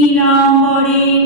Nobody.